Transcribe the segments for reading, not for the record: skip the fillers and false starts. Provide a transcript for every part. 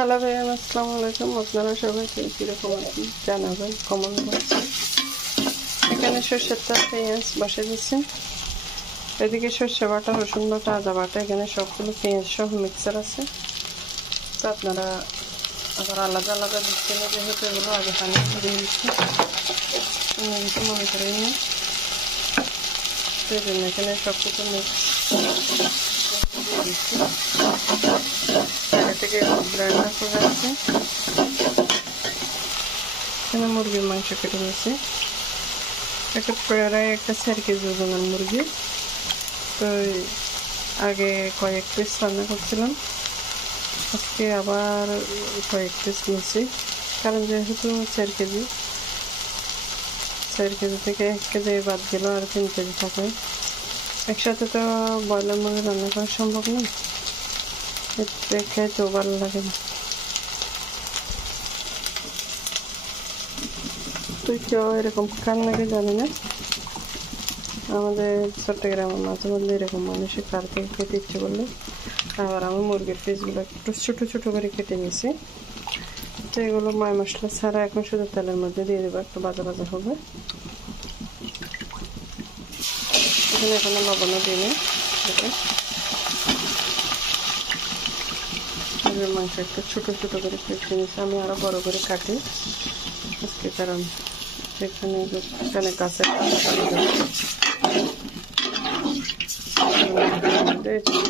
Hello ভাইয়া, আসসালামু আলাইকুম। আপনারা সবাই কীরকম আছেন জানাবেন কমেন্ট বক্সে। এখানে সরষের তেল পেঁয়াজ বসে দিচ্ছি, এদিকে সরষে বাটা, রসুন বাটা, আদা বাটা, এখানে সবগুলো পেঁয়াজ সহ মিক্সার আছে। তো আপনারা আবার আলাদা আলাদা দিচ্ছেন, যেহেতু এগুলো আগে পানি দিয়ে দিচ্ছি, কিছু মনে করেন না, সেই জন্য এখানে সব কিছু মিক্স দিয়ে দিচ্ছি। আগে থেকে ব্লেন্ডার করে রাখছি। এখানে মুরগির মাংস কেটে নিয়েছি, একটা প্রায় একটা 4 কেজি ওজনের মুরগি। তো আগে কয়েক পিস রান্না করছিলাম, আজকে আবার কয়েক পিস নিয়েছি, কারণ যেহেতু 4 কেজি থেকে 1 কেজি বাদ গেল, আর 3 কেজি থাকে। একসাথে তো ব্রয়লার মুরগি রান্না করা সম্ভব না, এতে খেতেও ভালো লাগে না। তুই কেউ এরকম খান নাকি জানি না, আমাদের চট্টগ্রামের মাঝে মধ্যে এরকম মানুষের কার থেকে খেতে ইচ্ছে করলে। আবার আমি মুরগির পিসগুলো একটু ছোটো ছোটো করে কেটে নিয়েছি। তো এগুলো ময় মশলা ছাড়া এখন শুধু তেলের মধ্যে দিয়ে দেবো, একটু ভাজা ভাজা হবে। এখানে এখনো লবণও দিইনি। মুরগির মাংস একটু ছোটো ছোটো করে কেটে নিয়েছি, আমি আরও বড় করে কাটি আজকে, কারণ এখানে গাছের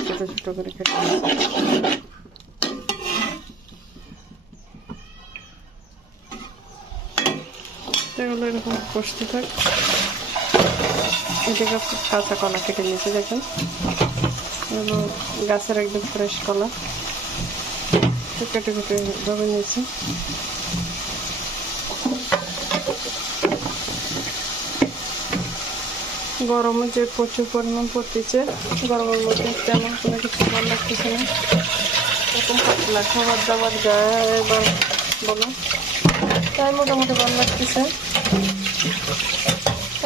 ছোটো ছোটো করে কেটে এগুলো এরকম কষতে থাক। এদিকে কাঁচা কলা কেটে নিয়েছি, দেখেন এগুলো গাছের একদম ফ্রেশ কলা, কেটে কেটে ধরে নিয়েছি। গরমে যে প্রচুর পরিমাণ পড়তেছে, গরমের মধ্যে তেমন কোনো কিছু ভালো লাগতেছে না, এরকম পাতলা খাবার দাবার গায়ে বা বলো, তাই মোটামুটি ভালো লাগতেছে।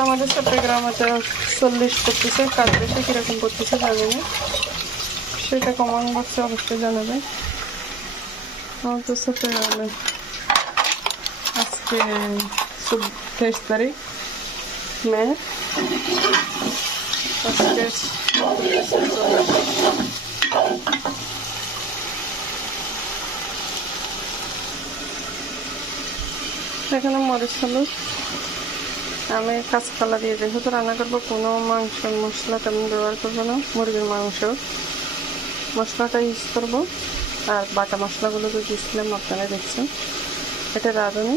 আমাদের চট্টগ্রামে তো 40 করতেছে, কাজ বেশি কীরকম করতেছে জানি না, সেটা কমেন্ট বক্সে অবশ্যই জানাবেন। আমার তো চট্টগ্রামে আজকে 23 তারিখ মে, এখানে মরিচ হলুদ, আমি কাঁচকলা দিয়ে যেহেতু রান্না করবো, কোনো মাংসের মশলা তেমন ব্যবহার করবো না, মুরগির মাংস মশলাটা ইউজ করবো। আর বাটা মশলাগুলো তো দিয়েছিলাম আপনারা দেখছেন, এটা রাঁধুনি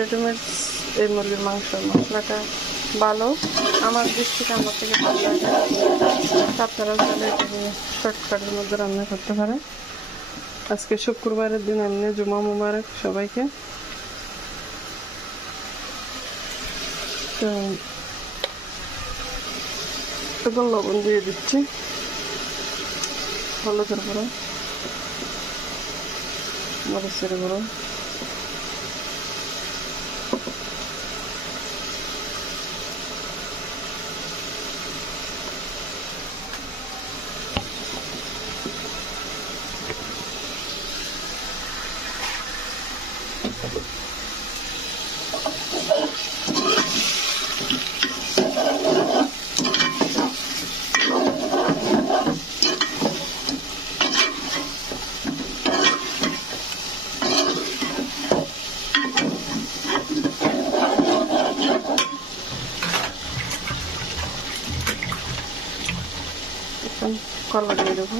রেডিমেড। এই মুরগির মাংসের মশলাটা ভালো, আমার দৃষ্টিতে আমার থেকে ভালো লাগে। আপনারা চাইলে এটাকে শর্টকাটের মধ্যে রান্না করতে পারেন। আজকে শুক্রবারের দিন, এমনি জুমা মুবারক সবাইকে। তো এখন লবণ দিয়ে দিচ্ছি, হলুদের গুঁড়ো, মরিচের গুঁড়ো, কলা দিয়ে দেবো।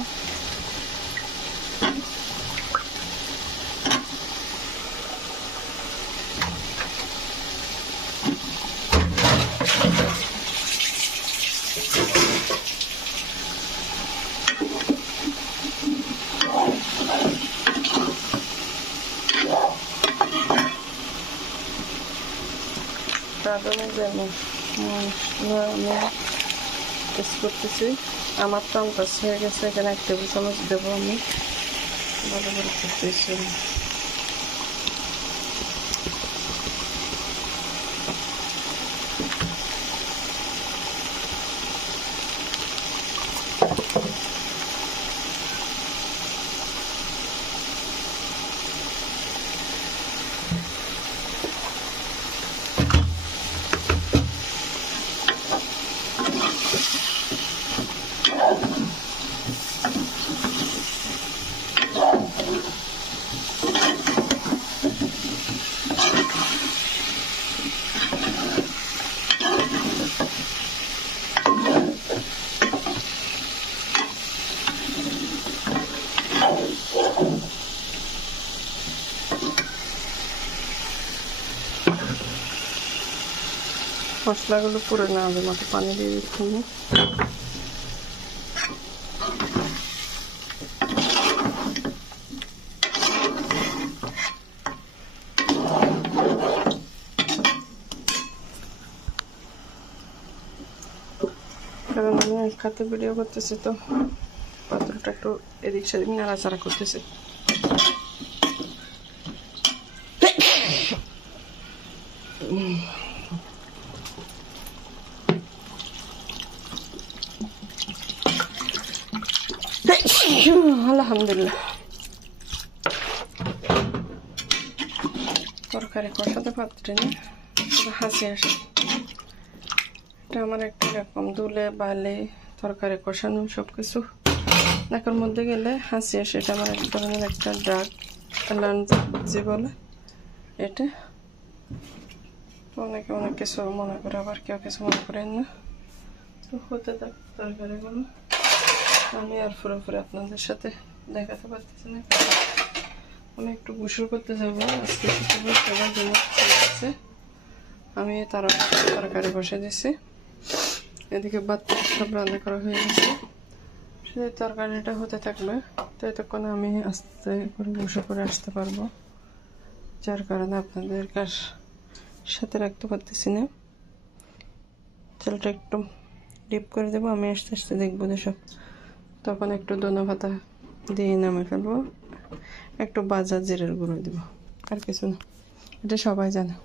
করতেছি, আমার তো আমকাজ হয়ে গেছে, এখানে 1 টেবিল চামচ দেবো আমি, ভালো করে করতেছি। মশলাগুলো পুরো না হবে মতো পানি দিয়ে দিচ্ছি আমি। কারণ আমি এক হাতে ভিডিও করতেছি তো পাত্রটা একটু এদিক সেদিক নাড়াচাড়া করতেছে। আলহামদুলিল্লাহ তরকারি কষাতে পাত্রে না হাসি আসে। এটা আমার একটা এরকম দুলে বালে তরকারি কষানো সবকিছু নাকের মধ্যে গেলে হাসি আসে। এটা আমার এক ধরনের একটা ড্রাগ অ্যালার্জি বলে এটা। অনেকে অনেক কিছু মনে করে, আবার কেউ কিছু মনে করেন না। তো হতে থাক তরকারিগুলো, আমি আর পুরোপুরি আপনাদের সাথে দেখাতে পারতেছি না। আমি একটু গোসল করতে যাবো আজকে, সবার জন্য আছে। আমি তারা তরকারি বসে দিছি, এদিকে ভাত সব রান্না করা হয়ে গেছে, শুধু তরকারিটা হতে থাকবে। তো এতক্ষণ আমি আস্তে করে গোসল করে আসতে পারবো, যার কারণে আপনাদের সাথে রাখতে পারতেছি না। তেলটা একটু ডিপ করে দেবো, আমি আস্তে আস্তে দেখবো যেসব। তখন একটু ধনে পাতা দিয়ে নামে ফেলবো, একটু বাজার জিরের গুঁড়ো দেবো, আর কিছু না, এটা সবাই জানে।